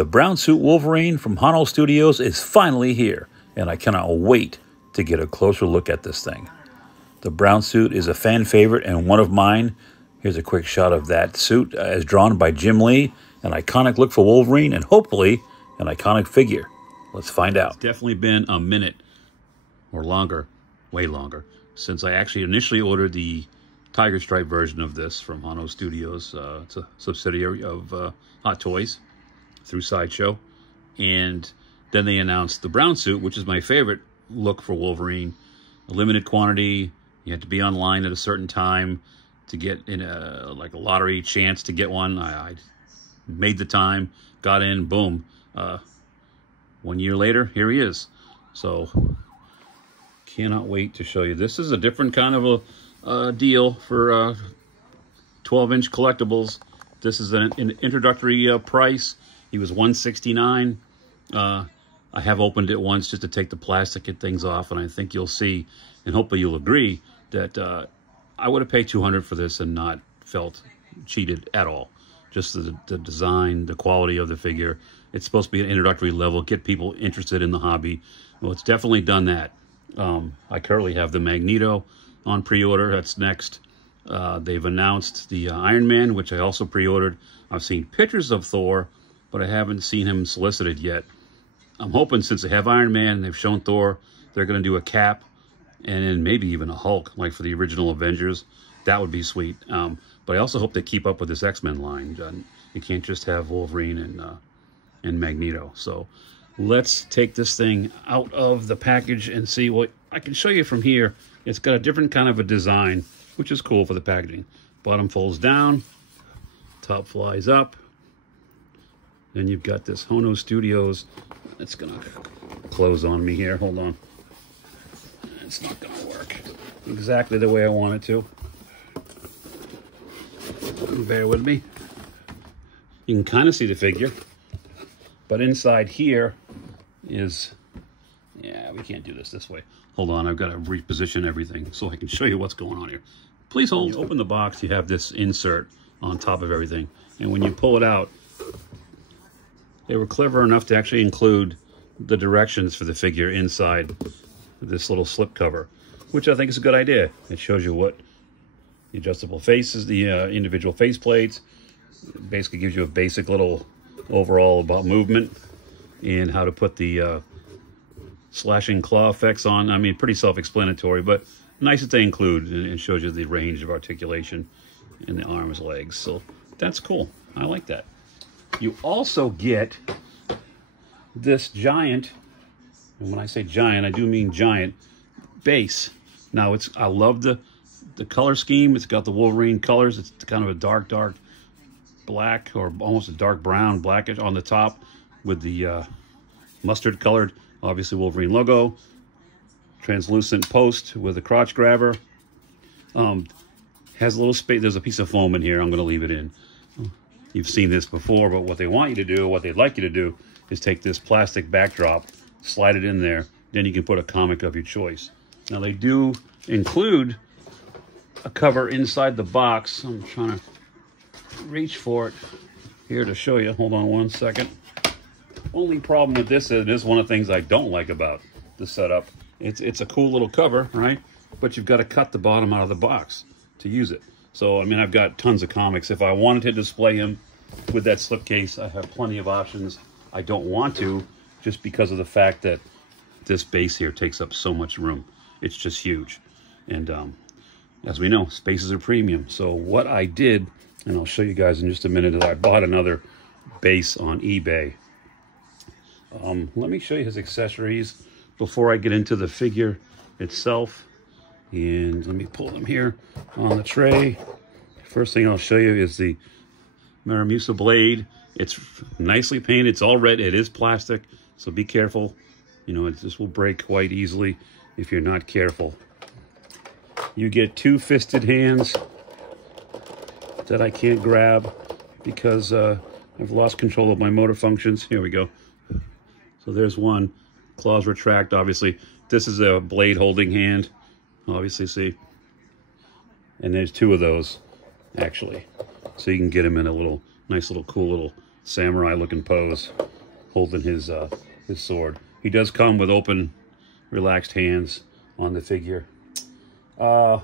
The brown suit Wolverine from Hono Studios is finally here, and I cannot wait to get a closer look at this thing. The brown suit is a fan favorite and one of mine. Here's a quick shot of that suit as drawn by Jim Lee, an iconic look for Wolverine and hopefully an iconic figure. Let's find out. It's definitely been a minute or longer, way longer, since I actually initially ordered the Tiger Stripe version of this from Hono Studios. It's a subsidiary of Hot Toys through Sideshow. And then they announced the brown suit, which is my favorite look for Wolverine. A limited quantity. You had to be online at a certain time to get in a lottery chance to get one. I made the time, got in, boom. 1 year later, here he is. So cannot wait to show you. This is a different kind of a deal for 12-inch collectibles. This is an introductory price. He was $169. I have opened it once just to take the plastic and things off, and I think you'll see, and hopefully you'll agree, that I would have paid $200 for this and not felt cheated at all. Just the design, the quality of the figure. It's supposed to be an introductory level, get people interested in the hobby. Well, it's definitely done that. I currently have the Magneto on pre-order. That's next. They've announced the Iron Man, which I also pre-ordered. I've seen pictures of Thor, but I haven't seen him solicited yet. I'm hoping since they have Iron Man and they've shown Thor, they're going to do a Cap and then maybe even a Hulk, like for the original Avengers. That would be sweet. But I also hope they keep up with this X-Men line. You can't just have Wolverine and Magneto. So let's take this thing out of the package and see what I can show you from here. It's got a different kind of a design, which is cool for the packaging. Bottom folds down, top flies up. Then you've got this Hono Studios. It's gonna close on me here. Hold on. It's not gonna work exactly the way I want it to. Bear with me. You can kind of see the figure, but inside here is, yeah, we can't do this way. Hold on, I've got to reposition everything so I can show you what's going on here. Please hold. When you open the box, you have this insert on top of everything, and when you pull it out, they were clever enough to actually include the directions for the figure inside this little slip cover, which I think is a good idea. It shows you what the adjustable faces, the individual face plates. It basically gives you a basic little overall about movement and how to put the slashing claw effects on. I mean, pretty self-explanatory, but nice that they include, and it shows you the range of articulation in the arms, legs. So that's cool. I like that. You also get this giant, and when I say giant, I do mean giant, base. Now, I love the color scheme. It's got the Wolverine colors. It's kind of a dark black, or almost a dark brown, blackish on the top with the mustard colored, obviously Wolverine logo. Translucent post with a crotch grabber. Has a little space. There's a piece of foam in here. I'm going to leave it in. You've seen this before, but what they want you to do, what they'd like you to do, is take this plastic backdrop, slide it in there, then you can put a comic of your choice. Now, they do include a cover inside the box. I'm trying to reach for it here to show you. Hold on one second. Only problem with this is, it is one of the things I don't like about the setup. It's a cool little cover, right? But you've got to cut the bottom out of the box to use it. So, I mean, I've got tons of comics. If I wanted to display him with that slipcase, I have plenty of options. I don't want to, just because of the fact that this base here takes up so much room. It's just huge. And as we know, spaces are premium. So what I did, and I'll show you guys in just a minute, is I bought another base on eBay. Let me show you his accessories before I get into the figure itself. And let me pull them here on the tray. First thing I'll show you is the Maramusa blade. It's nicely painted. It's all red. It is plastic, so be careful. You know, this will break quite easily if you're not careful. You get two fisted hands that I can't grab because I've lost control of my motor functions. Here we go. So there's one. Claws retract, obviously. This is a blade holding hand. Obviously, see, and there's two of those actually, so you can get them in a little nice little cool little samurai-looking pose, holding his sword. He does come with open, relaxed hands on the figure. 3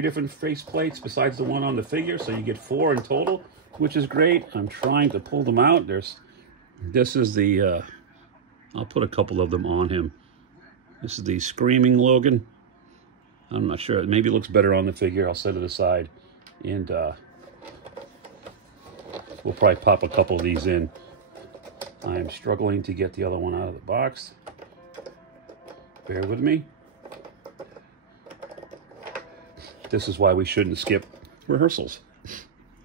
different face plates besides the one on the figure, so you get 4 in total, which is great. I'm trying to pull them out. This is the, I'll put a couple of them on him. This is the Screaming Logan. I'm not sure. Maybe it looks better on the figure. I'll set it aside, and we'll probably pop a couple of these in. I am struggling to get the other one out of the box. Bear with me. This is why we shouldn't skip rehearsals.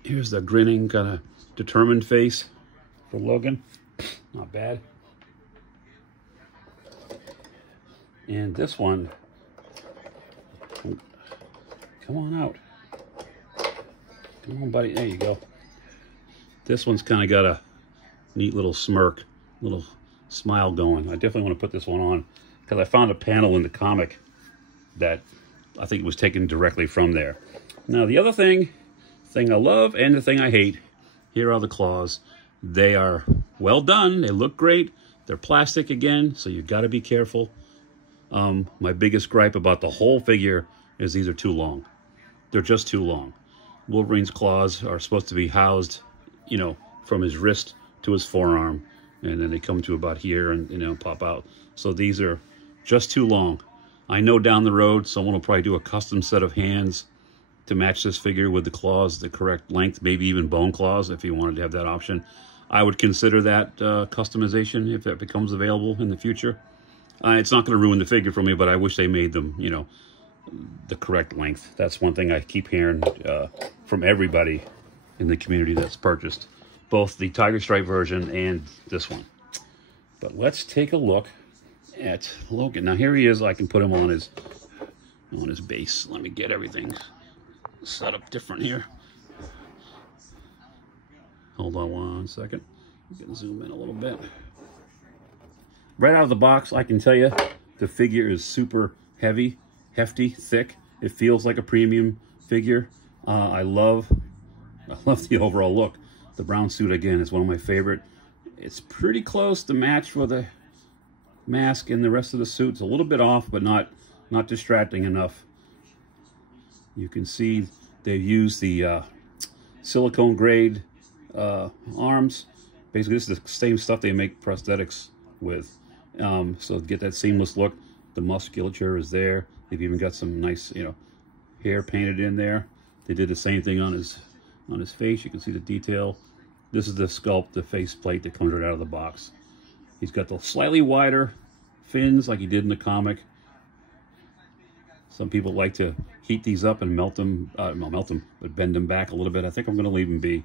Here's the grinning, kind of determined face for Logan. Not bad. And this one, come on out. Come on, buddy. There you go. This one's kind of got a neat little smirk, little smile going. I definitely want to put this one on because I found a panel in the comic that I think was taken directly from there. Now, the other thing I love and the thing I hate, here are the claws. They are well done. They look great. They're plastic again, so you've got to be careful. My biggest gripe about the whole figure is these are too long. They're just too long. Wolverine's claws are supposed to be housed, you know, from his wrist to his forearm, and then they come to about here and, you know, pop out. So these are just too long. I know down the road someone will probably do a custom set of hands to match this figure with the claws the correct length, maybe even bone claws if you wanted to have that option. I would consider that customization if that becomes available in the future. It's not going to ruin the figure for me, but I wish they made them, you know, the correct length. That's one thing I keep hearing from everybody in the community that's purchased both the Tiger Stripe version and this one. But let's take a look at Logan. Now here he is. I can put him on his base. Let me get everything set up different here. Hold on one second. You can zoom in a little bit. Right out of the box, I can tell you the figure is super heavy, hefty, thick. It feels like a premium figure. I love the overall look. The brown suit, again, is one of my favorite. It's pretty close to match with the mask and the rest of the suit. It's a little bit off, but not distracting enough. You can see they've used the silicone grade arms. Basically, this is the same stuff they make prosthetics with. So to get that seamless look, the musculature is there. They've even got some nice, you know, hair painted in there. They did the same thing on his face. You can see the detail. This is the sculpt, the face plate that comes right out of the box. He's got the slightly wider fins like he did in the comic. Some people like to heat these up and melt them, but bend them back a little bit. I think I'm going to leave them be.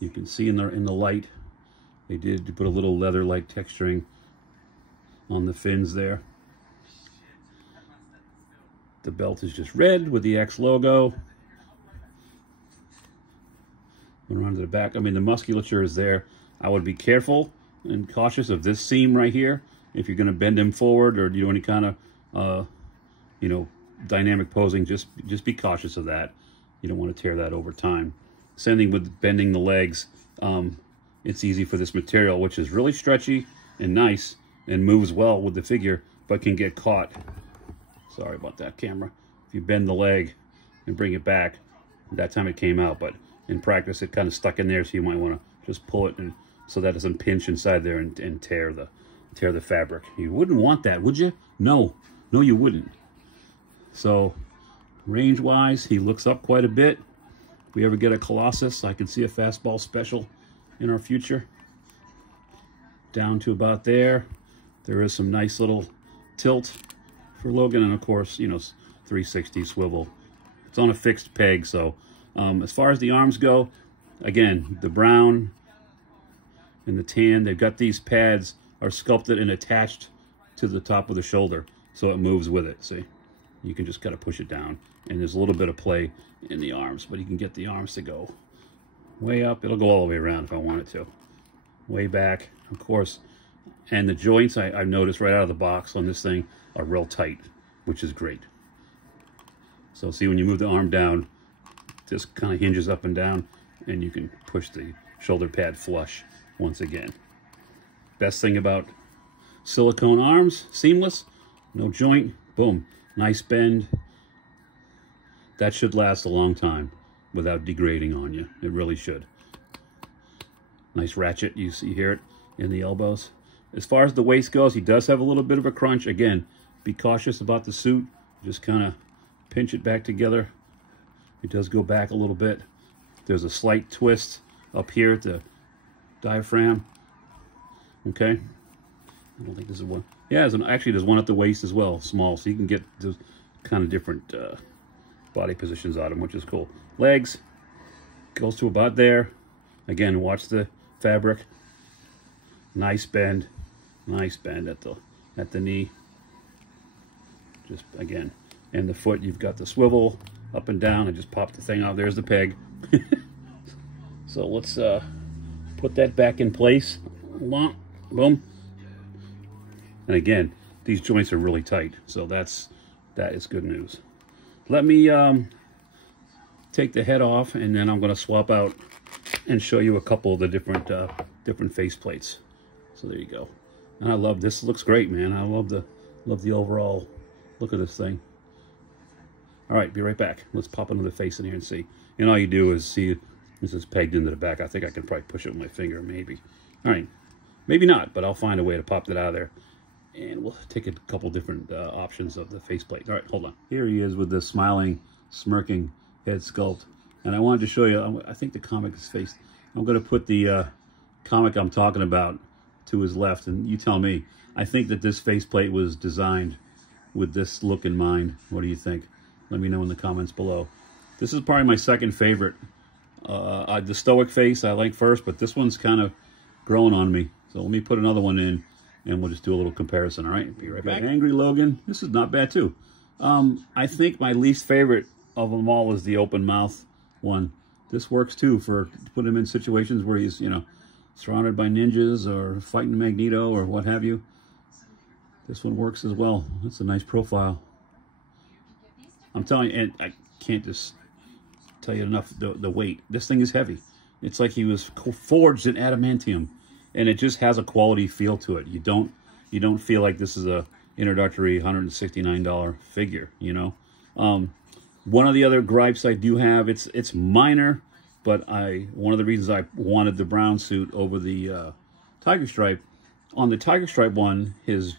You can see in the light, they did put a little leather-like texturing on the fins there. The belt is just red with the X logo. Around to the back. I mean, the musculature is there. I would be careful and cautious of this seam right here. If you're going to bend him forward or do any kind of, you know, dynamic posing, just be cautious of that. You don't want to tear that over time. Same thing with bending the legs. It's easy for this material, which is really stretchy and nice and moves well with the figure, but can get caught. Sorry about that, camera. If you bend the leg and bring it back, that time it came out, but in practice it kind of stuck in there, so you might want to just pull it and so that it doesn't pinch inside there and tear the fabric. You wouldn't want that, would you? No, you wouldn't. So range-wise, he looks up quite a bit. If we ever get a Colossus, I can see a fastball special in our future. Down to about there. There is some nice little tilt for Logan, and of course, you know, 360 swivel. It's on a fixed peg, so as far as the arms go, again, the brown and the tan, they've got these pads are sculpted and attached to the top of the shoulder, so it moves with it. See, you can just kind of push it down, and there's a little bit of play in the arms, but you can get the arms to go way up. It'll go all the way around if I want it to. Way back, of course. And the joints, I've noticed right out of the box on this thing, are real tight, which is great. So see, when you move the arm down, this kind of hinges up and down. and you can push the shoulder pad flush once again. Best thing about silicone arms, seamless, no joint, boom, nice bend. That should last a long time without degrading on you. It really should. Nice ratchet, you see here it in the elbows. As far as the waist goes, he does have a little bit of a crunch. Again, be cautious about the suit. Just kind of pinch it back together. It does go back a little bit. There's a slight twist up here at the diaphragm. Okay. I don't think this is one. Yeah, actually there's one at the waist as well, small, so you can get those kind of different body positions on them, which is cool. Legs goes to about there. Again, watch the fabric. Nice bend at the knee. Just again, and the foot, you've got the swivel up and down. I just popped the thing out. There's the peg. So let's put that back in place. Boom. And again, these joints are really tight, so that is good news. Let me take the head off, and then I'm going to swap out and show you a couple of the different face plates. So there you go. And I love this. Looks great, man. I love the overall look of this thing. All right, be right back. Let's pop another face in here and see. And all you do is see this is pegged into the back. I think I can probably push it with my finger, maybe. All right, maybe not, but I'll find a way to pop that out of there. And we'll take a couple different options of the faceplate. All right, hold on. Here he is with the smiling, smirking head sculpt. And I wanted to show you, I think the comic is faced. I'm going to put the comic I'm talking about to his left, and you tell me. I think that this faceplate was designed with this look in mind. What do you think? Let me know in the comments below. This is probably my second favorite. The stoic face I like first, but this one's kind of growing on me. So let me put another one in, and we'll just do a little comparison. All right, be right back. Angry Logan. This is not bad too. I think my least favorite of them all is the open mouth one. This works too for putting him in situations where he's, you know, surrounded by ninjas or fighting Magneto or what have you. This one works as well. That's a nice profile. I'm telling you, and I can't just tell you enough the weight. This thing is heavy. It's like he was forged in adamantium, and it just has a quality feel to it. You don't feel like this is a introductory $169 figure, you know. One of the other gripes I do have, it's minor, but one of the reasons I wanted the brown suit over the Tiger Stripe, on the Tiger Stripe one, his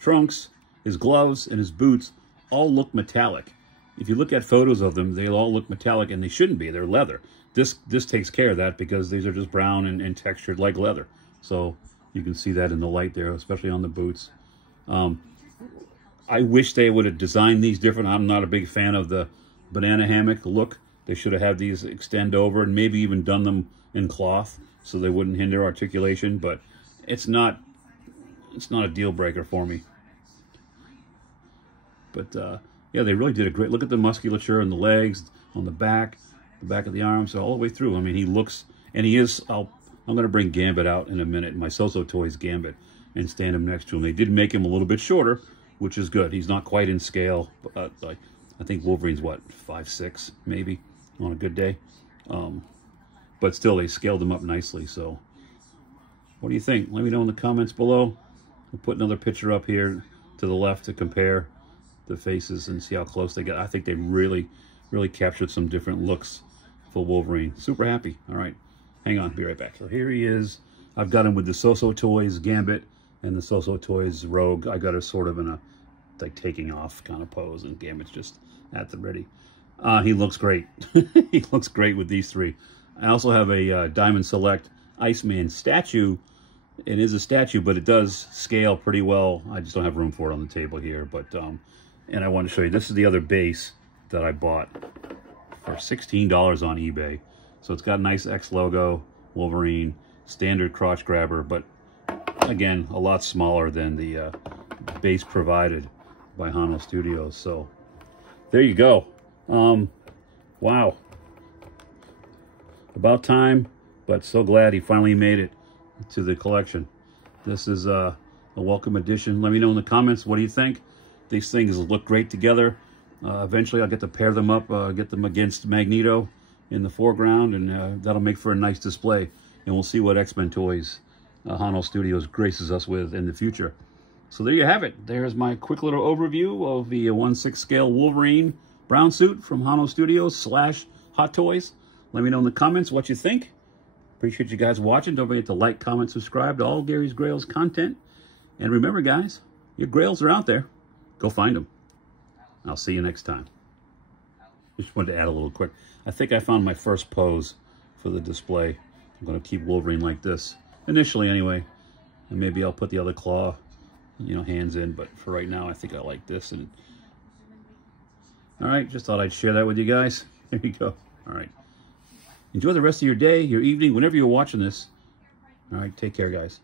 trunks, his gloves, and his boots all look metallic. If you look at photos of them, they all look metallic, and they shouldn't be. They're leather. This takes care of that because these are just brown and textured like leather. So you can see that in the light there, especially on the boots. I wish they would have designed these different. I'm not a big fan of the banana hammock look. They should have had these extend over and maybe even done them in cloth so they wouldn't hinder articulation, but it's not a deal breaker for me. But yeah, they really did a great look at the musculature and the legs, on the back of the arms, all the way through. I mean, he looks, and he is, I'm going to bring Gambit out in a minute, my So-So Toys Gambit, and stand him next to him. They did make him a little bit shorter, which is good. He's not quite in scale. Like, I think Wolverine's, what, 5'6", maybe, on a good day. But still, they scaled him up nicely. So what do you think? Let me know in the comments below. We'll put another picture up here to the left to compare the faces and see how close they get. I think they really captured some different looks for Wolverine. Super happy. All right, hang on, be right back. So here he is. I've got him with the So-So Toys Gambit and the So-So Toys Rogue. I got her sort of in a like taking off kind of pose, and Gambit's just at the ready. He looks great. He looks great with these three. I also have a Diamond Select Iceman statue. It is a statue, but it does scale pretty well. I just don't have room for it on the table here. But and I want to show you, this is the other base that I bought for $16 on eBay. So it's got a nice X logo, Wolverine, standard crotch grabber, but again, a lot smaller than the base provided by Hono Studios. So there you go. Wow. About time, but so glad he finally made it to the collection. This is a welcome addition. Let me know in the comments, what do you think? These things look great together. Eventually I'll get to pair them up, get them against Magneto, in the foreground, and that'll make for a nice display. And we'll see what X-Men toys Hono Studios graces us with in the future. So there you have it. There's my quick little overview of the 1/6 scale Wolverine brown suit from Hono Studios / Hot Toys. Let me know in the comments what you think. Appreciate you guys watching. Don't forget to like, comment, subscribe to all Gary's Grails content. And remember, guys, your Grails are out there. Go find them. I'll see you next time. Just wanted to add a little quick. I think I found my first pose for the display. I'm going to keep Wolverine like this, initially anyway. And maybe I'll put the other claw, hands in. But for right now, I think I like this. And all right, just thought I'd share that with you guys. There you go. All right. Enjoy the rest of your day, your evening, whenever you're watching this. All right, take care, guys.